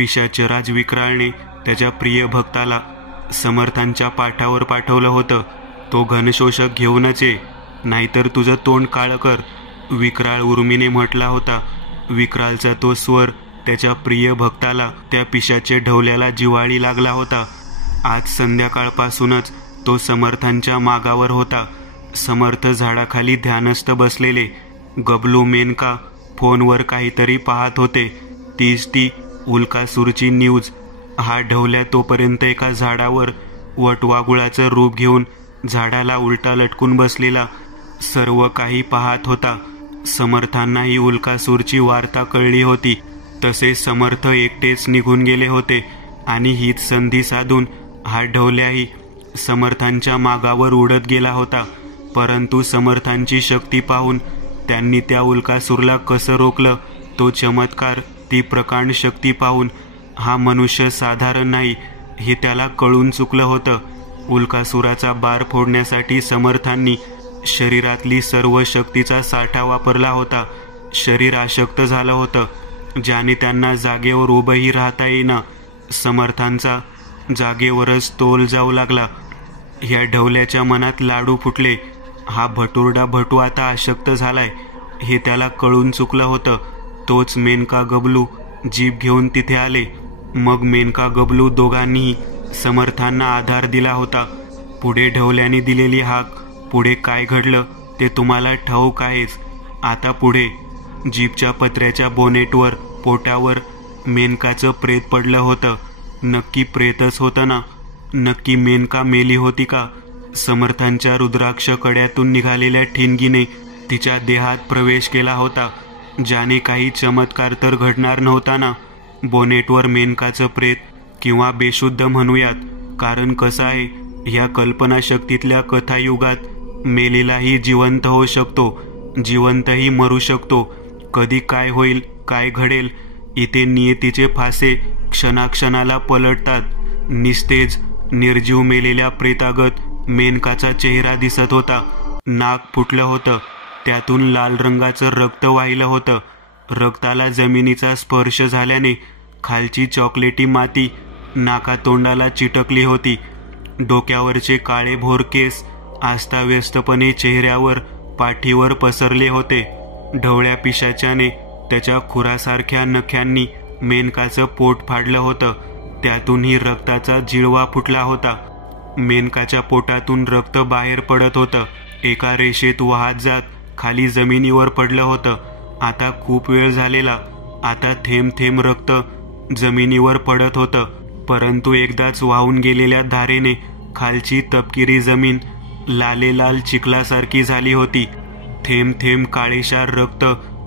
पिशाचराज विक्राळने त्याच्या प्रिय भक्ताला समर्थांच्या पाठावर पाठवलं होतं. तो घनशोषक घेऊनच ये, नाहीतर तुझं तोंड काळं कर, विक्राळ उर्मीने म्हटला होता. विक्राळचा तो स्वर त्याच्या प्रिय भक्ताला, त्या पिशाचे ढवल्याला जिव्हाळी लागला होता. आज संध्याकाळपासूनच तो समर्थांच्या मागावर होता. समर्थ झाडाखाली ध्यानस्थ बसलेले. गबलू मेनका फोनवर काहीतरी पाहत होते. तीच ती उल्कासूरची न्यूज. हा ढवल्या तोपर्यंत एका झाडावर वटवागुळाचं रूप घेऊन झाडाला उलटा लटकून बसलेला सर्व काही पाहत होता. समर्थांनाही उल्कासूरची वार्ता कळली होती. तसे समर्थ एकटेच निघून गेले होते आणि हीच संधी साधून हा ढवल्याही समर्थांच्या मागावर उडत गेला होता. परंतु समर्थांची शक्ती पाहून त्यांनी त्या उल्कासूरला कसं रोखलं, तो चमत्कार, ती प्रकांड शक्ती पाहून हा मनुष्य साधारण नाही हे त्याला कळून चुकलं होतं. उल्कासूराचा बार फोडण्यासाठी समर्थांनी शरीरातली सर्व शक्तीचा साठा वापरला होता. शरीर अशक्त झालं होतं, ज्याने त्यांना जागेवर उभंही राहता येईना. समर्थांचा जागेवरच तोल जाऊ लागला. ह्या ढवल्याच्या मनात लाडू फुटले. हा भटुरडा भटू आता अशक्त झालाय हे त्याला कळून चुकलं होतं. तोच मेनका गबलू जीप घेऊन तिथे आले. मग मेनका गबलू दोघांनीही समर्थांना आधार दिला होता. पुढे ढवल्याने दिलेली हाक. पुढे काय घडलं ते तुम्हाला ठाऊक आहेच. आता पुढे जीपच्या पत्र्याच्या बोनेटवर, पोटावर मेनकाचं प्रेत पडलं होतं. नक्की प्रेतच होतं ना? नक्की मेनका मेली होती का? समर्थांच्या रुद्राक्ष कड्यातून निघालेल्या ठिणगीने तिच्या देहात प्रवेश केला होता, ज्याने काही चमत्कार तर घडणार नव्हता ना? बोनेटवर मेनकाचं प्रेत, किंवा बेशुद्ध म्हणूयात, कारण कसं आहे, ह्या कल्पनाशक्तीतल्या कथायुगात मेलेलाही जिवंत होऊ शकतो, जिवंतही मरू शकतो. कधी काय होईल, काय घडेल, इथे नियतीचे फासे क्षणाक्षणाला पलटतात. निस्तेज निर्जीव मेलेल्या प्रेतागत मेनकाचा चेहरा दिसत होता. नाक फुटलं होतं, त्यातून लाल रंगाचं रक्त वाहिलं होतं. रक्ताला जमिनीचा स्पर्श झाल्याने खालची चॉकलेटी माती नाकातोंडाला चिटकली होती. डोक्यावरचे काळे भोर केस आस्ताव्यस्तपणे चेहऱ्यावर, पाठीवर पसरले होते. ढवळ्या पिशाच्याने त्याच्या खुरासारख्या नख्यांनी मेनकाचं पोट फाडलं होतं. त्यातूनही रक्ताचा जिळवा फुटला होता. मेनकाच्या पोटातून रक्त बाहेर पडत होतं. एका रेषेत वाहत जात खाली जमिनीवर पडलं होतं. आता खूप वेळ झालेला. आता थेंब थेंब रक्त जमिनीवर पडत होतं. परंतु एकदाच वाहून गेलेल्या धारेने खालची तपकिरी जमीन लालेलाल चिखलासारखी झाली होती. थेंब थेंब काळेशार रक्त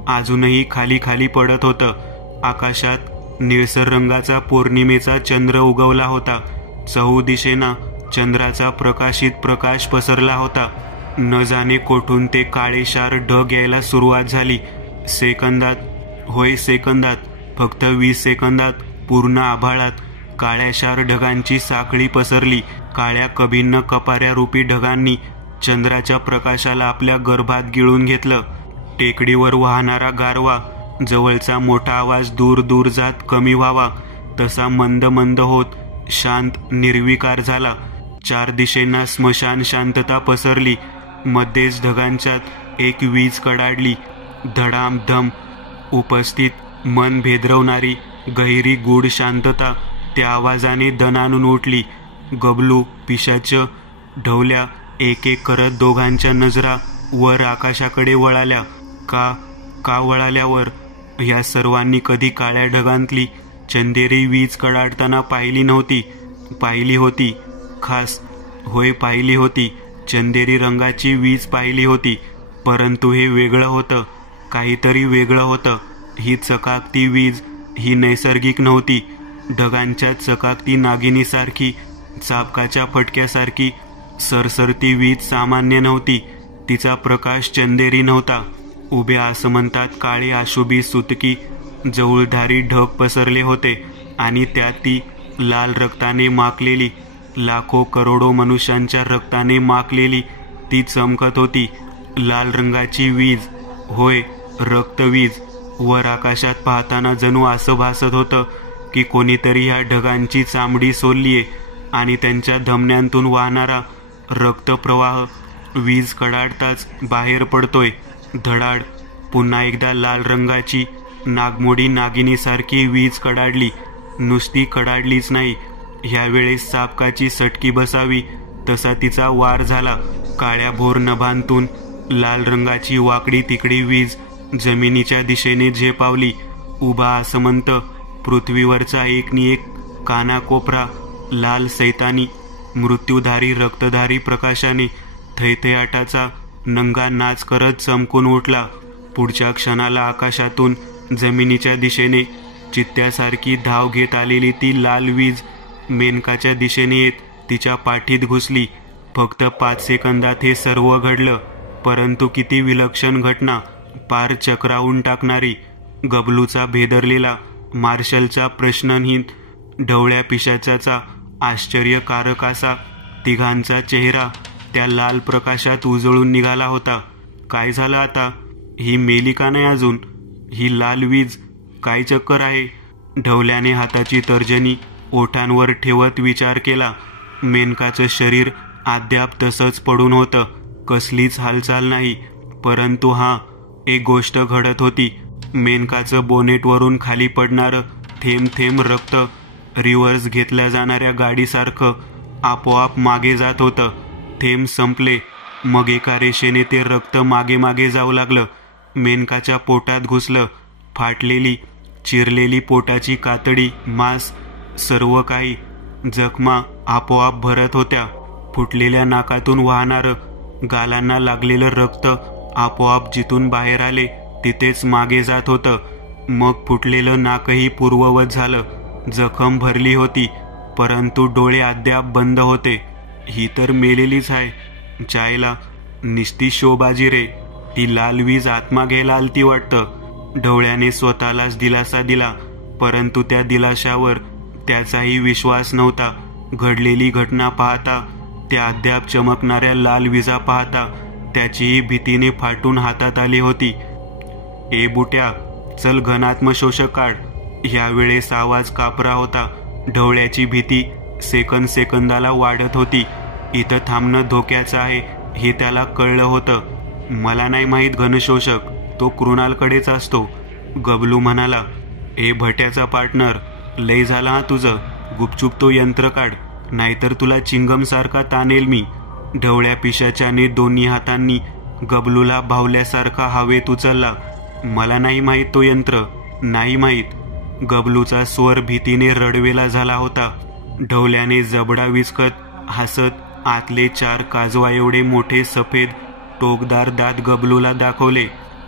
अजूनही खाली खाली पडत होतं. आकाशात निळसर रंगाचा पौर्णिमेचा चंद्र उगवला होता. चहूदिशेना चंद्राचा प्रकाशित प्रकाश पसरला होता. न जाणे कोठून ते काळेशार ढग यायला सुरुवात झाली. सेकंदात, होय सेकंदात, फक्त 20 सेकंदात पूर्ण आभाळात काळ्याशार ढगांची साखळी पसरली. काळ्या कभिन्न कपाऱ्यारूपी ढगांनी चंद्राच्या प्रकाशाला आपल्या गर्भात गिळून घेतलं. टेकडीवर वाहणारा गारवा, जवळचा मोठा आवाज दूर दूर जात कमी व्हावा तसा मंद मंद होत शांत निर्विकार झाला. 4 दिशेंना स्मशान शांतता पसरली. मध्येच ढगांच्यात एक वीज कडाडली. धडामधम. उपस्थित मन भेदरवणारी गहिरी गूढ शांतता त्या आवाजाने दणाणून उठली. गबलू, पिशाच, ढवल्या एक एक करत दोघांच्या नजरा वर आकाशाकडे वळाल्या. का वळाल्यावर? या सर्वांनी कधी काळ्या ढगांतली चंदेरी वीज कडाडताना पाहिली नव्हती. पाहिली होती, खास, होय पाहिली होती. चंदेरी रंगाची वीज पाहिली होती. परंतु हे वेगळं होतं, काहीतरी वेगळं होतं. ही चकाकती वीज ही नैसर्गिक नव्हती. ढगांच्या चकाकती नागिनीसारखी, चाबकाच्या फटक्यासारखी सरसरती वीज सामान्य नव्हती. तिचा प्रकाश चंदेरी नव्हता. उभ्या आसमंतात काळे आशुभी सुतकी जवळधारी ढग पसरले होते आणि त्यात ती लाल रक्ताने माखलेली, लाखो करोडो मनुष्यांच्या रक्ताने माखलेली ती चमकत होती. लाल रंगाची वीज, होय रक्तवीज. वर आकाशात पाहताना जणू असं भासत होतं की कोणीतरी ह्या ढगांची चामडी सोललीये आणि त्यांच्या धमन्यांतून वाहणारा रक्तप्रवाह वीज कडाडताच बाहेर पडतोय. धडाड. पुन्हा एकदा लाल रंगाची नागमोडी नागिनीसारखी वीज कडाडली. नुसती कडाडलीच नाही, ह्यावेळेस चाबकाची सटकी बसावी तसा तिचा वार झाला. काळ्या भोर नभांतून लाल रंगाची वाकडी तिकडी वीज जमिनीच्या दिशेने झेपावली. उभा आसमंत पृथ्वीवरचा एकनिएक कानाकोपरा लाल सैतानी मृत्यूधारी रक्तधारी प्रकाशाने थैथयाटाचा नंगा नाच करत चमकून उठला. पुढच्या क्षणाला आकाशातून जमिनीच्या दिशेने चित्त्यासारखी धाव घेत आलेली ती लाल वीज मेनकाच्या दिशेने येत तिच्या पाठीत घुसली. फक्त 5 सेकंदात हे सर्व घडलं, परंतु किती विलक्षण घटना, पार चक्रावून टाकणारी. गबलूचा भेदरलेला मार्शलचा प्रश्नहीन ढवळ्या पिशाचाचा आश्चर्यकारक असा तिघांचा चेहरा त्या लाल प्रकाशात उजळून निघाला होता. काय झालं आता? ही मेली का नाही अजून? ही लाल वीज काय चक्कर आहे? ढवल्याने हाताची तर्जनी ओठांवर ठेवत विचार केला. मेनकाचं शरीर अद्याप तसंच पडून होतं, कसलीच हालचाल नाही. परंतु एक गोष्ट घडत होती. मेनकाचं बोनेटवरून खाली पडणारं थेंब थेंब रक्त रिव्हर्स घेतल्या जाणाऱ्या गाडीसारखं आपोआप मागे जात होतं. थेंब संपले, मग एका रेषेने ते रक्त मागे मागे जाऊ लागलं. मेनकाच्या पोटात घुसलं. फाटलेली चिरलेली पोटाची कातडी, मांस, सर्व काही. जखमा आपोआप भरत होत्या. फुटलेल्या नाकातून वाहणारं गालांना लागलेलं रक्त आपोआप जिथून बाहेर आले तिथेच मागे जात होतं. मग फुटलेलं नाकही पूर्ववत झालं. जखम भरली होती, परंतु डोळे अद्याप बंद होते. ही तर मेलेलीच आहे. जायला निस्ती शोबाजी रे. ती लाल वीज आत्मा घ्यायला आलती वाटतं. ढवळ्याने स्वतःलाच दिलासा दिला, परंतु त्या दिलाशावर त्याचाही विश्वास नव्हता. घडलेली घटना पाहता, त्या अद्याप चमकणाऱ्या लाल विजा पाहता त्याचीही भीतीने फाटून हातात आली होती. ए बुट्या, चल घनात्मशोषक काढ. ह्यावेळेस आवाज कापरा होता. ढवळ्याची भीती सेकंदाला वाढत होती. इथं थांबणं धोक्याचं आहे हे त्याला कळलं होतं. मला नाही माहीत घनशोषक, तो कृणालकडेच असतो. गबलू म्हणाला. ए भट्याचा पार्टनर, लय झाला हा तुझं. गुपचूप तो यंत्र काढ, नाहीतर तुला चिंगमसारखा तानेल मी. ढवळ्या पिशाच्याने दोन्ही हातांनी गबलूला भावल्यासारखा हवेत उचलला. मला नाही माहीत तो यंत्र, नाही माहीत. गबलूचा स्वर भीतीने रडवेला झाला होता. ढवल्याने जबडा विचकत हसत आतले 4 काजवा एवढे मोठे सफेद टोकदार दात गबलूला दाखवले.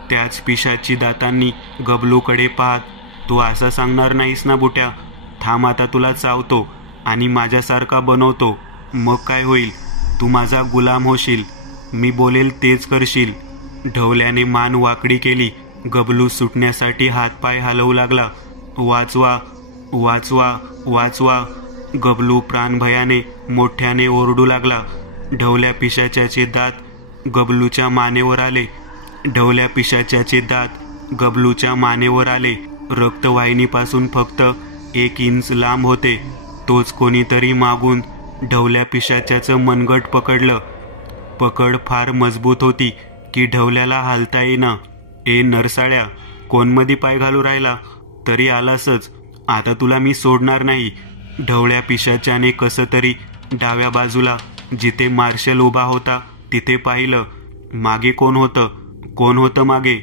त्याच पिशाची दातांनी गबलूकडे पाहत, तू असं सांगणार नाहीस ना बुट्या? थांब, आता तुला चावतो आणि माझ्यासारखा बनवतो. मग काय होईल? तू माझा गुलाम होशील. मी बोलेल तेच करशील. ढवल्याने मान वाकडी केली. गबलू सुटण्यासाठी हातपाय हलवू लागला. वाचवा, वाचवा, वाचवा. गबलू प्राणभयाने मोठ्याने ओरडू लागला. ढवल्या पिशाच्याचे दात गबलूच्या मानेवर आले. ढवल्या पिशाच्याचे दात गबलूच्या मानेवर आले. रक्तवाहिनीपासून फक्त 1 इंच लांब होते. तोच कोणीतरी मागून ढवल्या पिशाच्याचं मनगट पकडलं. पकड फार मजबूत होती की ढवल्याला हालता येईना. ए नरसाळ्या, कोणमधी पाय घालू राहिला? तरी आलासच. आता तुला मी सोडणार नाही. ढवळ्या पिशाच्याने कसं तरी डाव्या बाजूला जिथे मार्शल उभा होता तिथे पाहिलं. मागे कोण होतं? कोण होतं मागे?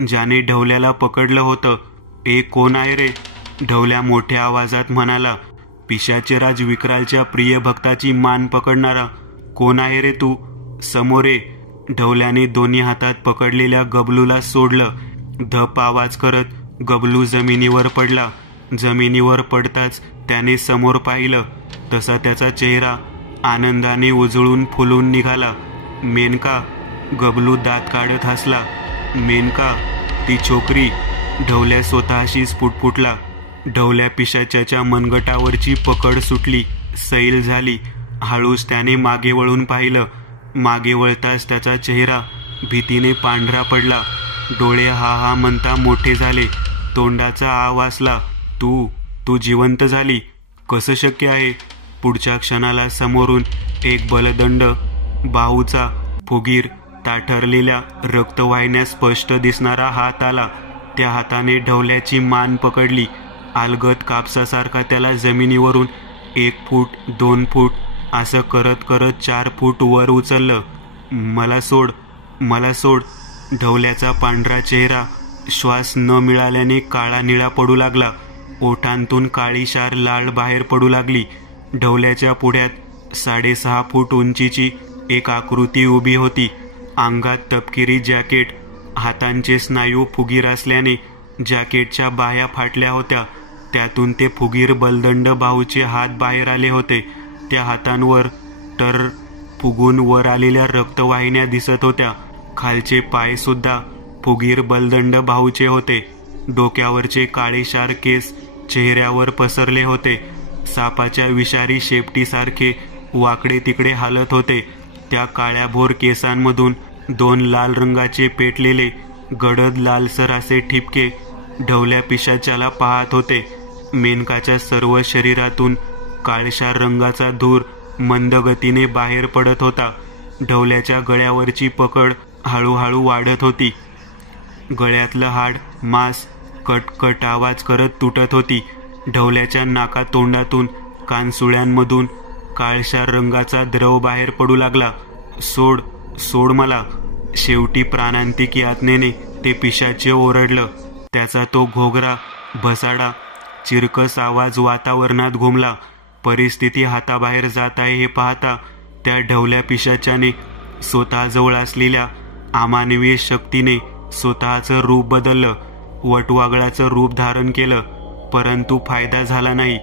ज्याने ढवल्याला पकडलं होतं. ए कोण आहे रे? ढवल्या मोठ्या आवाजात म्हणाला. पिशाचे राज विक्रालच्या प्रिय भक्ताची मान पकडणारा. कोण आहे रे तू? समोरे. ढवल्याने दोन्ही हातात पकडलेल्या गबलूला सोडलं. धप आवाज करत गबलू जमिनीवर पडला. जमिनीवर पडताच त्याने समोर पाहिलं तसा त्याचा चेहरा आनंदाने उजळून फुलून निघाला. मेनका. गबलू दात काढत हसला. मेनका, ती छोकरी. ढवल्या स्वतःशीच पुटपुटला. ढवल्या पिशाच्याच्या मनगटावरची पकड सुटली, सैल झाली. हळूच त्याने मागे वळून पाहिलं. मागे वळताच त्याचा चेहरा भीतीने पांढरा पडला. डोळे हा हा म्हणता मोठे झाले. तोंडाचा आ वासला. तू तू जिवंत झाली, कसं शक्य आहे? पुढच्या क्षणाला समोरून एक बलदंड बाहूचा फुगीर, ताठरलेल्या रक्तवाहिन्या स्पष्ट दिसणारा हात आला. त्या हाताने ढवल्याची मान पकडली. अलगद कापसासारखा त्याला जमिनीवरून 1 फूट 2 फूट असं करत करत 4 फूट वर उचललं. मला सोड, मला सोड. ढवल्याचा पांढरा चेहरा श्वास न मिळाल्याने काळा निळा पडू लागला. ओठांतून काळीशार लाळ बाहेर पडू लागली. ढवल्याच्या पुढ्यात 6.5 फूट उंचीची एक आकृती उभी होती. अंगात तपकिरी जॅकेट, हातांचे स्नायू फुगीर असल्याने जॅकेटच्या बाह्या फाटल्या होत्या. त्यातून ते फुगीर बलदंड बाहूचे हात बाहेर आले होते. त्या हातांवर टर फुगून वर आलेल्या रक्तवाहिन्या दिसत होत्या. खालचे पाय सुद्धा फुगीर बलदंड बाहूचे होते. डोक्यावरचे काळेशार केस चेहऱ्यावर पसरले होते. सापाच्या विषारी शेपटीसारखे वाकडे तिकडे हालत होते. त्या काळ्याभोर केसांमधून 2 लाल रंगाचे पेटलेले गडद लालसर असे ठिपके ढवल्या पिशाच्याला पाहत होते. मेनकाच्या सर्व शरीरातून काळशार रंगाचा धूर मंद गतीने बाहेर पडत होता. ढवल्याच्या गळ्यावरची पकड हळूहळू वाढत होती. गळ्यातलं हाड, मांस कटकट आवाज करत तुटत होती. ढवल्याच्या नाकातोंडातून, कानसुळ्यांमधून काळशार रंगाचा द्रव बाहेर पडू लागला. सोड, सोड मला. शेवटी प्राणांतिक यातनेने ते पिशाचे ओरडलं. त्याचा तो घोगरा, भसाडा, चिरकस आवाज वातावरणात घुमला. परिस्थिती हाताबाहेर जात आहे हे पाहता त्या ढवल्या पिशाच्याने स्वतःजवळ असलेल्या अमानवीय शक्तीने स्वतःचं रूप बदललं. वटवागळाचं रूप धारण केलं. परंतु फायदा झाला नाही.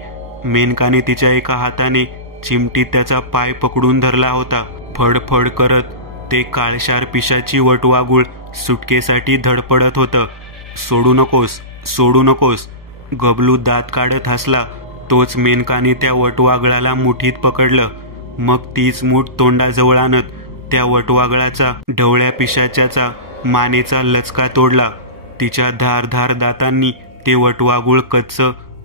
मेनकाने तिच्या एका हाताने चिमटीत त्याचा पाय पकडून धरला होता. फडफड करत ते काळशार पिशाची वटवागुळ सुटकेसाठी धडपडत होतं. सोडू नकोस, सोडू नकोस. गबलू दात काढत हसला. तोच मेनकाने त्या वटवागळाला मुठीत पकडलं. मग तीच मूठ तोंडाजवळ आणत त्या वटवागळाचा ढवळ्या पिशाच्याचा मानेचा लचका तोडला. तिच्या धारधार दातांनी ते वटवागुळ कच्च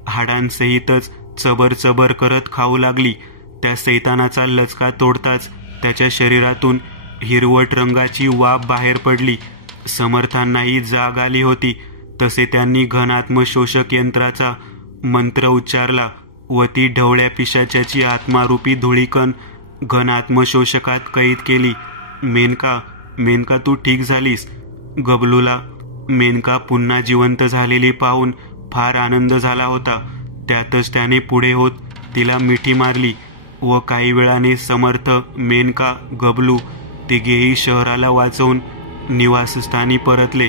हाडांसहितच चबर चबर करत खाऊ लागली. त्या सैतानाचा लचका तोडताच त्याच्या शरीरातून हिरवट रंगाची वाफ बाहेर पडली. समर्थांनाही जाग आली होती. तसे त्यांनी घनात्मशोषक यंत्राचा मंत्र उच्चारला व ती ढवळ्या पिशाच्याची आत्मारूपी धुळीकण घनात्मशोषकात कैद केली. मेनका, मेनका, तू ठीक झालीस. गबलूला मेनका पुन्हा जिवंत झालेली पाहून फार आनंद झाला होता. त्यातच त्याने पुढे होत तिला मिठी मारली व काही वेळाने समर्थ, मेनका, गबलू तिघेही शहराला वाचवून निवासस्थानी परतले.